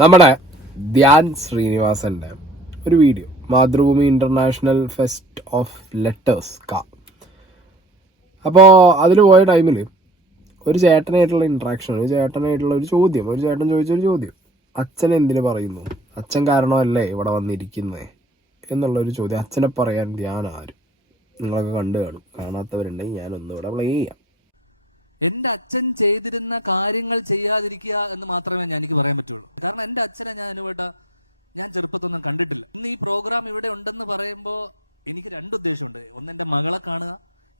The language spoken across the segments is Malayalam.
നമ്മുടെ ധ്യാൻ ശ്രീനിവാസന്റെ ഒരു video, Mathrubhumi international fest of letters അപ്പോൾ അതിൽ പോയ ടൈമിൽ ഒരു ചേട്ടനായിട്ടുള്ള ഇൻട്രാക്ഷൻ, ഒരു ചേട്ടൻ ചോദിച്ചൊരു ചോദ്യം, അച്ഛൻ എന്തിനു പറയുന്നു, അച്ഛൻ കാരണമല്ലേ ഇവിടെ വന്നിരിക്കുന്നത് എന്നുള്ളൊരു ചോദ്യം. അച്ഛനെ പറയാൻ ധ്യാൻ ആര്? നിങ്ങളൊക്കെ കണ്ടു കാണും, കാണാത്തവരുണ്ടെങ്കിൽ ഞാനൊന്നിവിടെ പ്ലേ ചെയ്യാം. എൻ്റെ അച്ഛൻ ചെയ്തിരുന്ന കാര്യങ്ങൾ ചെയ്യാതിരിക്കുക എന്ന് മാത്രമേ എനിക്ക് പറയാൻ പറ്റുള്ളൂ. കാരണം എൻ്റെ അച്ഛനെ ഞാൻ ചെറുപ്പത്തൊന്നും കണ്ടിട്ടില്ല. ഇന്ന് ഈ പ്രോഗ്രാം ഇവിടെ ഉണ്ടെന്ന് പറയുമ്പോൾ എനിക്ക് രണ്ട് ഉദ്ദേശമുണ്ട്. ഒന്ന്, എൻ്റെ മകളെ കാണുക,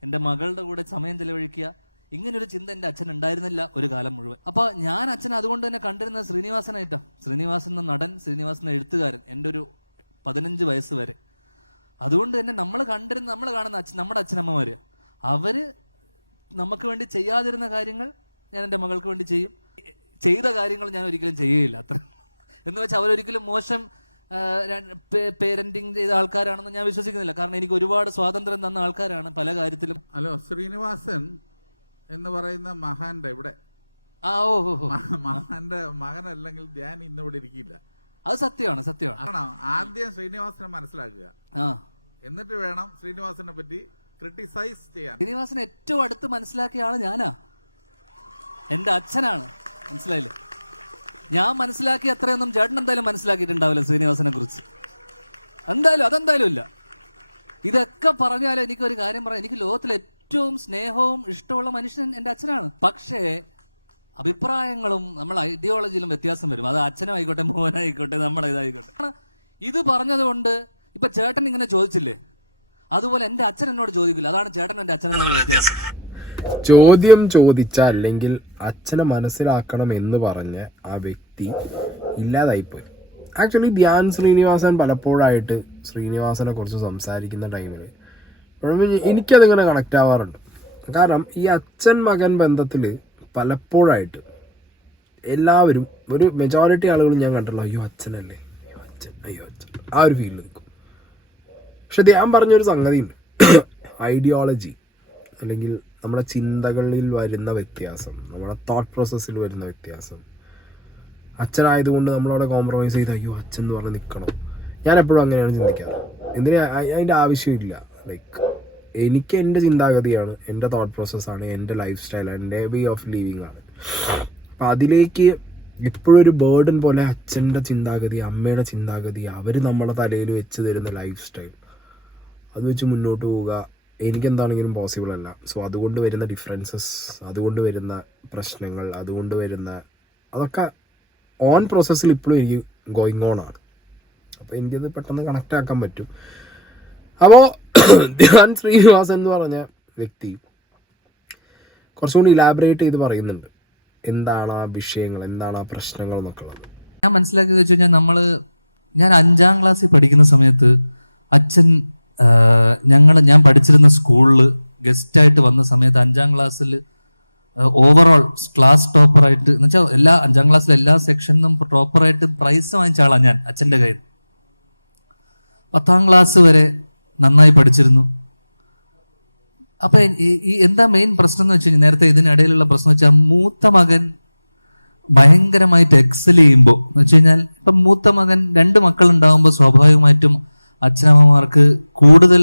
എൻ്റെ മകളുടെ കൂടെ സമയം ചെലവഴിക്കുക. ഇങ്ങനൊരു ചിന്ത എൻ്റെ അച്ഛൻ ഉണ്ടായിരുന്നില്ല ഒരു കാലം മുഴുവൻ. അപ്പോൾ ഞാൻ അച്ഛൻ അതുകൊണ്ട് തന്നെ കണ്ടിരുന്നത് ശ്രീനിവാസനായിട്ടാണ്. ശ്രീനിവാസൻ എന്ന നടൻ, ശ്രീനിവാസൻ എന്ന എഴുത്തുകാരൻ, എൻ്റെ ഒരു 15 വയസ്സ് വരെ. അതുകൊണ്ട് തന്നെ നമ്മൾ കാണുന്ന നമ്മുടെ അച്ഛനമ്മമാര്, അവര് നമുക്ക് വേണ്ടി ചെയ്യാതിരുന്ന കാര്യങ്ങൾ ഞാൻ എൻ്റെ മകൾക്ക് വേണ്ടി ചെയ്യും. ചെയ്ത കാര്യങ്ങൾ ഞാൻ ഒരിക്കലും ചെയ്യുകയില്ല. അത്ര എന്ന് വെച്ചാൽ അവരൊരിക്കലും മോശം പേരന്റിങ് ചെയ്ത ആൾക്കാരാണെന്ന് ഞാൻ വിശ്വസിക്കുന്നില്ല. കാരണം എനിക്ക് ഒരുപാട് സ്വാതന്ത്ര്യം തന്ന ആൾക്കാരാണ് പല കാര്യത്തിലും. ഹലോ, ശ്രീനിവാസൻ എന്ന് പറയുന്ന മഹാന്റെ ഇവിടെ മഹാന്റെ മകനല്ലെങ്കിൽ ധ്യാൻ ഇന്നിവിടെ ഇരിക്കില്ല. അത് സത്യമാണ്. ആദ്യം ശ്രീനിവാസനെ മനസ്സിലാക്കുക, എന്നിട്ട് വേണം ശ്രീനിവാസനെ പറ്റി ക്രിട്ടിസൈസ് ചെയ്യാൻ. ശ്രീനിവാസനെ ഏറ്റവും അടുത്ത് മനസ്സിലാക്കിയ ആള് ഞാനാ, എൻ്റെ അച്ഛനാണ്. മനസ്സിലായില്ലേ? ഞാൻ മനസ്സിലാക്കി അത്രയൊന്നും ചേട്ടൻ എന്തായാലും മനസ്സിലാക്കിയിട്ടുണ്ടാവില്ല ശ്രീനിവാസനെ കുറിച്ച്. അതെന്തായാലും ഇല്ല. ഇതൊക്കെ പറഞ്ഞാൽ എനിക്കൊരു കാര്യം പറയാം, എനിക്ക് ലോകത്തിൽ ഏറ്റവും സ്നേഹവും ഇഷ്ടമുള്ള മനുഷ്യൻ എൻ്റെ അച്ഛനാണ്. പക്ഷേ അഭിപ്രായങ്ങളും നമ്മൾ ഐഡിയോളജിയിലും വ്യത്യാസം വരും. അത് അച്ഛനായിക്കോട്ടെ, മോനായിക്കോട്ടെ, നമ്മുടെ ഇതായിക്കോട്ടെ. ഇത് പറഞ്ഞത് കൊണ്ട് ഇപ്പൊ ചേട്ടൻ ഇങ്ങനെ ചോദിച്ചില്ലേ, അതുപോലെ എൻ്റെ അച്ഛൻ എന്നോട് ചോദിക്കില്ല. അതാണ് ചേട്ടൻ എൻ്റെ അച്ഛനും തമ്മിലുള്ള വ്യത്യാസം. ചോദ്യം ചോദിച്ച അല്ലെങ്കിൽ അച്ഛനെ മനസ്സിലാക്കണം എന്ന് പറഞ്ഞ ആ വ്യക്തി ഇല്ലാതായിപ്പോയി. ആക്ച്വലി ധ്യാൻ ശ്രീനിവാസൻ പലപ്പോഴായിട്ട് ശ്രീനിവാസനെ കുറിച്ച് സംസാരിക്കുന്ന ടൈമിൽ എനിക്കതിങ്ങനെ കണക്റ്റ് ആവാറുണ്ട്. കാരണം ഈ അച്ഛൻ മകൻ ബന്ധത്തിൽ പലപ്പോഴായിട്ട് എല്ലാവരും, ഒരു മെജോറിറ്റി ആളുകളും ഞാൻ കണ്ടല്ലോ, അയ്യോ അച്ഛനല്ലേ, അയ്യോ അച്ഛൻ, ആ ഒരു ഫീലിൽ നിൽക്കും. പക്ഷെ ധ്യാൻ പറഞ്ഞൊരു സംഗതിയുണ്ട്, ഐഡിയോളജി അല്ലെങ്കിൽ നമ്മുടെ ചിന്തകളിൽ വരുന്ന വ്യത്യാസം, നമ്മുടെ തോട്ട് പ്രോസസ്സിൽ വരുന്ന വ്യത്യാസം. അച്ഛനായതുകൊണ്ട് നമ്മളവിടെ കോംപ്രമൈസ് ചെയ്ത് അയ്യോ അച്ഛൻ എന്ന് പറഞ്ഞ് നിൽക്കണം. ഞാൻ എപ്പോഴും അങ്ങനെയാണ് ചിന്തിക്കാറ്. അതിൻ്റെ ആവശ്യമില്ല. ലൈക്ക് എനിക്ക് എൻ്റെ ചിന്താഗതിയാണ്, എൻ്റെ തോട്ട് പ്രോസസ്സാണ്, എൻ്റെ ലൈഫ് സ്റ്റൈലാണ്, എൻ്റെ വേ ഓഫ് ലിവിങ് ആണ്. അപ്പം അതിലേക്ക് എപ്പോഴും ഒരു ബേർഡൻ പോലെ അച്ഛൻ്റെ ചിന്താഗതി, അമ്മയുടെ ചിന്താഗതി, അവർ നമ്മുടെ തലയിൽ വെച്ച് തരുന്ന ലൈഫ് സ്റ്റൈൽ, അത് വെച്ച് മുന്നോട്ട് പോവുക എനിക്കെന്താണെങ്കിലും പോസിബിൾ അല്ല. സോ അതുകൊണ്ട് വരുന്ന ഡിഫറൻസസ്, അതുകൊണ്ട് വരുന്ന പ്രശ്നങ്ങൾ, അതുകൊണ്ട് വരുന്ന അതൊക്കെ ഓൺ പ്രോസസ്സിൽ ഇപ്പോഴും എനിക്ക് ഗോയിങ് ഓൺ ആണ്. അപ്പോൾ എനിക്കത് പെട്ടെന്ന് കണക്റ്റ് ആക്കാൻ പറ്റും. അപ്പോൾ ധ്യാൻ ശ്രീനിവാസൻ എന്ന് പറഞ്ഞ വ്യക്തി കുറച്ചുകൂടി ഇലാബറേറ്റ് ചെയ്ത് പറയുന്നുണ്ട് എന്താണ് ആ വിഷയങ്ങൾ, എന്താണ് ആ പ്രശ്നങ്ങൾ എന്നൊക്കെ ഉള്ളത്. ഞാൻ മനസ്സിലാക്കിയത് വെച്ച് കഴിഞ്ഞാൽ ഞാൻ 5ാം ക്ലാസ്സിൽ പഠിക്കുന്ന സമയത്ത് അച്ഛൻ ഞാൻ പഠിച്ചിരുന്ന സ്കൂളിൽ ഗസ്റ്റായിട്ട് വന്ന സമയത്ത് 5ാം ക്ലാസ്സിൽ ഓവറോൾ ക്ലാസ് ടോപ്പറായിട്ട്, എന്ന് വെച്ചാൽ 5ാം ക്ലാസ്സിലെ എല്ലാ സെക്ഷനിലും ടോപ്പറായിട്ട് പ്രൈസ് വാങ്ങിച്ച ആളാണ് ഞാൻ അച്ഛൻ്റെ കയ്യിൽ. 10ാം ക്ലാസ് വരെ നന്നായി പഠിച്ചിരുന്നു. അപ്പം ഈ എന്താ മെയിൻ പ്രശ്നം എന്ന് വെച്ച് കഴിഞ്ഞാൽ, നേരത്തെ ഇതിനിടയിലുള്ള പ്രശ്നം എന്ന് വെച്ചാൽ, മൂത്ത മകൻ ഭയങ്കരമായിട്ട് എക്സൽ ചെയ്യുമ്പോൾ എന്ന് വെച്ച് കഴിഞ്ഞാൽ, ഇപ്പം മൂത്ത മകൻ 2 മക്കളുണ്ടാകുമ്പോൾ സ്വാഭാവികമായിട്ടും അച്ഛനമ്മമാർക്ക് കൂടുതൽ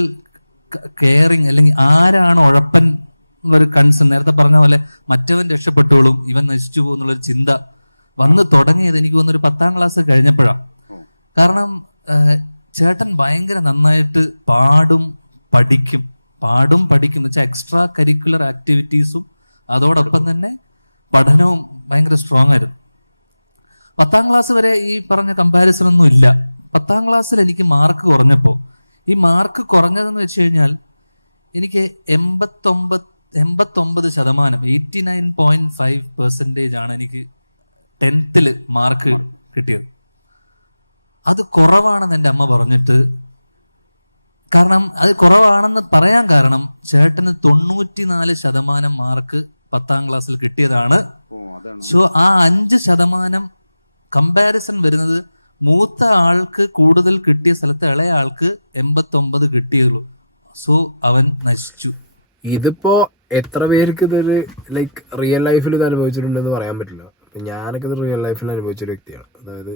കെയറിങ്, അല്ലെങ്കിൽ ആരാണ് ഉഴപ്പൻ എന്നുള്ളൊരു കൺസേൺ, നേരത്തെ പറഞ്ഞ പോലെ മറ്റവൻ രക്ഷപ്പെട്ടോളും ഇവൻ നശിച്ചു പോകുന്നുള്ളൊരു ചിന്ത വന്ന് തുടങ്ങിയത് എനിക്ക് തോന്നുന്നു ഒരു 10ാം ക്ലാസ് കഴിഞ്ഞപ്പോഴാണ്. കാരണം ചേട്ടൻ ഭയങ്കര നന്നായിട്ട് പഠിക്കും എന്ന് വെച്ചാൽ എക്സ്ട്രാ കരിക്കുലർ ആക്ടിവിറ്റീസും അതോടൊപ്പം തന്നെ പഠനവും ഭയങ്കര സ്ട്രോങ് ആയിരുന്നു. 10ാം ക്ലാസ് വരെ ഈ പറഞ്ഞ കമ്പാരിസൺ ഒന്നും ഇല്ല. 10ാം ക്ലാസ്സിൽ എനിക്ക് മാർക്ക് കുറഞ്ഞപ്പോൾ, ഈ മാർക്ക് കുറഞ്ഞതെന്ന് വെച്ച് കഴിഞ്ഞാൽ എനിക്ക് 89%, 89.5% ആണ് എനിക്ക് 10th മാർക്ക് കിട്ടിയത്. അത് കുറവാണെന്ന് എൻ്റെ അമ്മ പറഞ്ഞിട്ട്, കാരണം അത് കുറവാണെന്ന് പറയാൻ കാരണം ചേട്ടന് 94% മാർക്ക് 10ാം ക്ലാസ്സിൽ കിട്ടിയതാണ്. സോ ആ 5% കമ്പാരിസൺ വരുന്നത് മൂത്ത ആൾക്ക് കൂടുതൽ കിട്ടിയ സ്ഥലത്ത് ഇളയ ആൾക്ക് 89 കിട്ടിയുള്ളൂ. സോ അവൻ നശിച്ചു. ഇതിപ്പോ എത്ര പേർക്ക് ഇതൊരു ലൈക്ക് റിയൽ ലൈഫിൽ ഇത് അനുഭവിച്ചിട്ടുണ്ടെന്ന് പറയാൻ പറ്റില്ല. ഇപ്പം ഞാനൊക്കെ ഇത് റിയൽ ലൈഫിൽ അനുഭവിച്ചൊരു വ്യക്തിയാണ്. അതായത്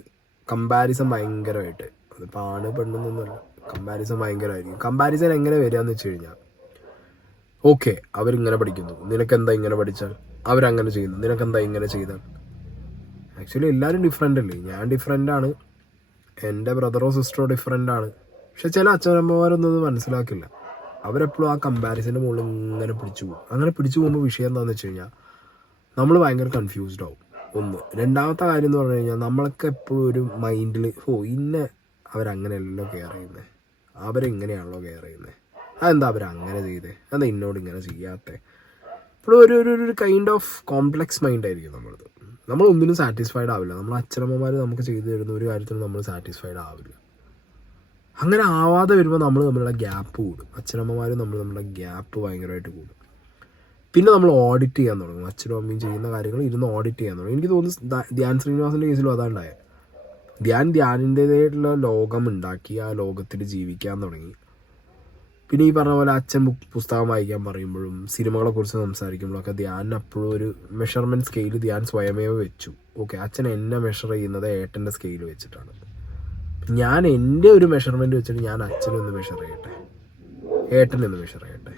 കമ്പാരിസൺ ഭയങ്കരമായിട്ട്, അതിപ്പോൾ ആണ് പെണ്ണെന്നൊന്നുമല്ല, കമ്പാരിസൺ ഭയങ്കരമായിരിക്കും. കമ്പാരിസൺ എങ്ങനെ വരിക എന്ന് വെച്ച് കഴിഞ്ഞാൽ, ഓക്കെ അവരിങ്ങനെ പഠിക്കുന്നു, നിനക്കെന്താ ഇങ്ങനെ പഠിച്ചാൽ, അവരങ്ങനെ ചെയ്യുന്നു, നിനക്കെന്താ ഇങ്ങനെ ചെയ്താൽ. ആക്ച്വലി എല്ലാവരും ഡിഫറെൻ്റ് അല്ലേ. ഞാൻ ഡിഫറെൻ്റ് ആണ്, എൻ്റെ ബ്രദറോ സിസ്റ്ററോ ഡിഫറെൻ്റ് ആണ്. പക്ഷെ ചില അച്ഛനമ്മമാരൊന്നും അത് മനസ്സിലാക്കില്ല. അവരെപ്പോഴും ആ കമ്പാരിസൻ്റെ മുകളിൽ ഇങ്ങനെ പിടിച്ചു പോകും. അങ്ങനെ പിടിച്ചു പോകുമ്പോൾ വിഷയം എന്താണെന്ന് വെച്ച് കഴിഞ്ഞാൽ നമ്മൾ ഭയങ്കര കൺഫ്യൂസ്ഡ് ആവും. ഒന്ന്. രണ്ടാമത്തെ കാര്യം എന്ന് പറഞ്ഞു കഴിഞ്ഞാൽ നമ്മളൊക്കെ എപ്പോഴും ഒരു മൈൻഡിൽ ഇന്ന അവരങ്ങനെയല്ലല്ലോ കെയർ ചെയ്യുന്നത്, അവരെങ്ങനെയാണല്ലോ കെയർ ചെയ്യുന്നത്, അതെന്താ അവരങ്ങനെ ചെയ്തേ, അതെന്താ എന്നോട് ഇങ്ങനെ ചെയ്യാത്തേ. ഇപ്പോഴും ഒരു കൈൻഡ് ഓഫ് കോംപ്ലക്സ് മൈൻഡ് ആയിരിക്കും നമ്മളത്. നമ്മളൊന്നിനും സാറ്റിസ്ഫൈഡ് ആവില്ല. നമ്മൾ അച്ഛനമ്മമാർ നമുക്ക് ചെയ്തു തരുന്ന ഒരു കാര്യത്തിലും നമ്മൾ സാറ്റിസ്ഫൈഡ് ആവില്ല. അങ്ങനെ ആവാതെ വരുമ്പോൾ നമ്മൾ തമ്മിലുള്ള ഗ്യാപ്പ് കൂടും. അച്ഛനമ്മമാരും തമ്മിലുള്ള ഗ്യാപ്പ് ഭയങ്കരമായിട്ട് കൂടും. പിന്നെ നമ്മൾ ഓഡിറ്റ് ചെയ്യാൻ തുടങ്ങും. അച്ഛനും അമ്മയും ചെയ്യുന്ന കാര്യങ്ങൾ ഇരുന്ന് ഓഡിറ്റ് ചെയ്യാൻ തുടങ്ങും. എനിക്ക് തോന്നുന്നു ധ്യാൻ ശ്രീനിവാസൻ്റെ കേസിലും അതാണ്ടായത്. ധ്യാനിൻ്റെതായിട്ടുള്ള ലോകം ഉണ്ടാക്കി ആ ലോകത്തിൽ ജീവിക്കാൻ തുടങ്ങി. പിന്നെ ഈ പറഞ്ഞ പോലെ അച്ഛൻ പുസ്തകം വായിക്കാൻ പറയുമ്പോഴും സിനിമകളെക്കുറിച്ച് സംസാരിക്കുമ്പോഴൊക്കെ ധ്യാൻ അപ്പോഴും ഒരു മെഷർമെൻറ്റ് സ്കെയിൽ ധ്യാൻ സ്വയമേവ വെച്ചു. ഓക്കെ, അച്ഛൻ എന്നെ മെഷർ ചെയ്യുന്നത് ഏട്ടൻ്റെ സ്കെയിൽ വെച്ചിട്ടാണ്. ഞാൻ എൻ്റെ ഒരു മെഷർമെൻറ്റ് വെച്ചിട്ട് ഞാൻ അച്ഛനൊന്ന് മെഷർ ചെയ്യട്ടെ, ഏട്ടനൊന്ന് മെഷർ ചെയ്യട്ടെ.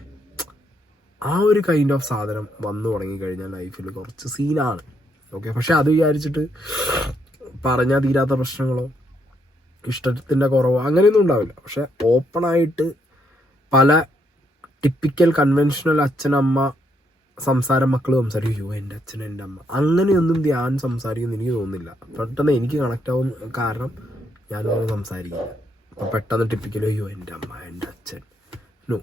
ആ ഒരു കൈൻഡ് ഓഫ് സാധനം വന്നു തുടങ്ങിക്കഴിഞ്ഞാൽ ലൈഫിൽ കുറച്ച് സീനാണ്. ഓക്കെ, പക്ഷെ അത് വിചാരിച്ചിട്ട് പറഞ്ഞാൽ തീരാത്ത പ്രശ്നങ്ങളോ ഇഷ്ടത്തിൻ്റെ കുറവോ അങ്ങനെയൊന്നും ഉണ്ടാവില്ല. പക്ഷെ ഓപ്പണായിട്ട് പല ടിപ്പിക്കൽ കൺവെൻഷണൽ അച്ഛനമ്മ സംസാരം മക്കൾ സംസാരിക്കും, അയ്യോ എൻ്റെ അച്ഛൻ എൻ്റെ അമ്മ, അങ്ങനെയൊന്നും ധ്യാൻ സംസാരിക്കുമെന്ന് എനിക്ക് തോന്നുന്നില്ല. പെട്ടെന്ന് എനിക്ക് കണക്റ്റ് ആവും, കാരണം ഞാനങ്ങനെ സംസാരിക്കില്ല. അപ്പം പെട്ടെന്ന് ടിപ്പിക്കൽ അയ്യോ എൻ്റെ അമ്മ എൻ്റെ അച്ഛൻ, നോ,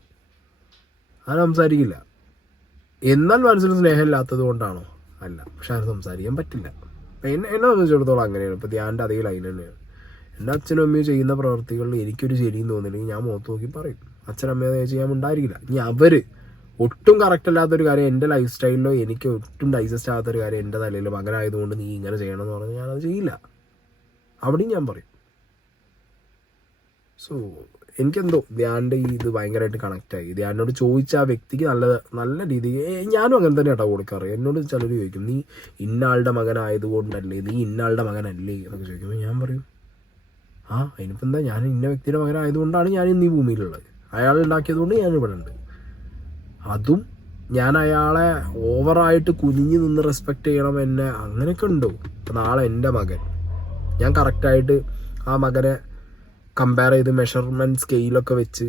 അത് സംസാരിക്കില്ല. എന്നാൽ മനസ്സിൽ സ്നേഹമില്ലാത്തത് കൊണ്ടാണോ? അല്ല, പക്ഷെ അത് സംസാരിക്കാൻ പറ്റില്ല. അപ്പം എന്നെ സംബന്ധിച്ചിടത്തോളം അങ്ങനെയാണ്. ഇപ്പം ധ്യാൻ്റെ അതേ ലൈൻ തന്നെയാണ്. എൻ്റെ അച്ഛനും അമ്മയും ചെയ്യുന്ന പ്രവർത്തികളിൽ എനിക്കൊരു ശരിയും തോന്നില്ലെങ്കിൽ ഞാൻ മുഖത്ത് നോക്കി പറയും. അച്ഛനമ്മയെന്ന് ചെയ്യാൻ ഉണ്ടായിരിക്കില്ല. ഇനി അവർ ഒട്ടും കറക്റ്റ് അല്ലാത്തൊരു കാര്യം എൻ്റെ ലൈഫ് സ്റ്റൈലിലോ എനിക്ക് ഒട്ടും ഡൈജസ്റ്റ് ആകാത്തൊരു കാര്യം എൻ്റെ തലയിൽ മകനായതുകൊണ്ട് നീ ഇങ്ങനെ ചെയ്യണമെന്ന് പറഞ്ഞാൽ ഞാനത് ചെയ്യില്ല. അവിടെയും ഞാൻ പറയും. സോ എനിക്കെന്തോ ധ്യാൻ്റെ ഇത് ഭയങ്കരമായിട്ട് കണക്റ്റായി. ധ്യാനോട് ചോദിച്ച ആ വ്യക്തിക്ക് നല്ല രീതിക്ക് ഞാനും അങ്ങനെ തന്നെ കേട്ടോ കൊടുക്കാറ്. എന്നോട് ചിലർ ചോദിക്കും, നീ ഇന്നാളുടെ മകനായതുകൊണ്ടല്ലേ, നീ ഇന്നാളുടെ മകനല്ലേ എന്നൊക്കെ ചോദിക്കുമ്പോൾ ഞാൻ പറയും, അതിനിപ്പോൾ എന്താ, ഞാൻ ഇന്ന വ്യക്തിയുടെ മകനായതുകൊണ്ടാണ് ഞാൻ ഇന്ന് ഈ ഭൂമിയിലുള്ളത്. അയാൾ ഉണ്ടാക്കിയതുകൊണ്ട് ഞാൻ ഇവിടെ ഉണ്ട്. അതും ഞാൻ അയാളെ ഓവറായിട്ട് കുനിഞ്ഞ് നിന്ന് റെസ്പെക്റ്റ് ചെയ്യണം എന്നെ, അങ്ങനെയൊക്കെ ഉണ്ടോ? അപ്പം നാളെ എൻ്റെ മകൻ, ഞാൻ കറക്റ്റായിട്ട് ആ മകനെ കമ്പയർ ചെയ്ത് മെഷർമെൻറ്റ് സ്കെയിലൊക്കെ വെച്ച്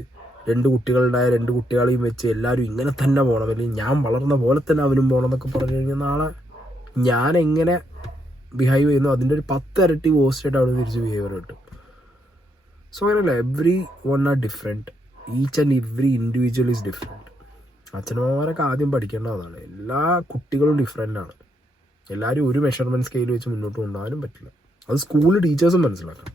രണ്ട് കുട്ടികളെയും വെച്ച് എല്ലാവരും ഇങ്ങനെ തന്നെ പോകണം, അല്ലെങ്കിൽ ഞാൻ വളർന്ന പോലെ തന്നെ അവനും പോകണം എന്നൊക്കെ പറഞ്ഞു കഴിഞ്ഞാൽ നാളെ ഞാൻ എങ്ങനെ ബിഹേവ് ചെയ്യുന്നു അതിൻ്റെ ഒരു 10 ഇരട്ടി വേഴ്സ്റ്റായിട്ട് അവിടെ തിരിച്ച് ബിഹേവിയർ കിട്ടും. സോ അങ്ങനെയല്ല, every one are different, each and every individual is different. അച്ഛനമ്മമാരൊക്കെ ആദ്യം പഠിക്കേണ്ടതാണ്. എല്ലാ കുട്ടികളും ഡിഫറെൻ്റ് ആണ്. എല്ലാവരും ഒരു മെഷർമെൻറ്റ് സ്കെയിൽ വെച്ച് മുന്നോട്ട് കൊണ്ടുപോകാനും പറ്റില്ല. അത് സ്കൂളിൽ ടീച്ചേഴ്സും മനസ്സിലാക്കണം.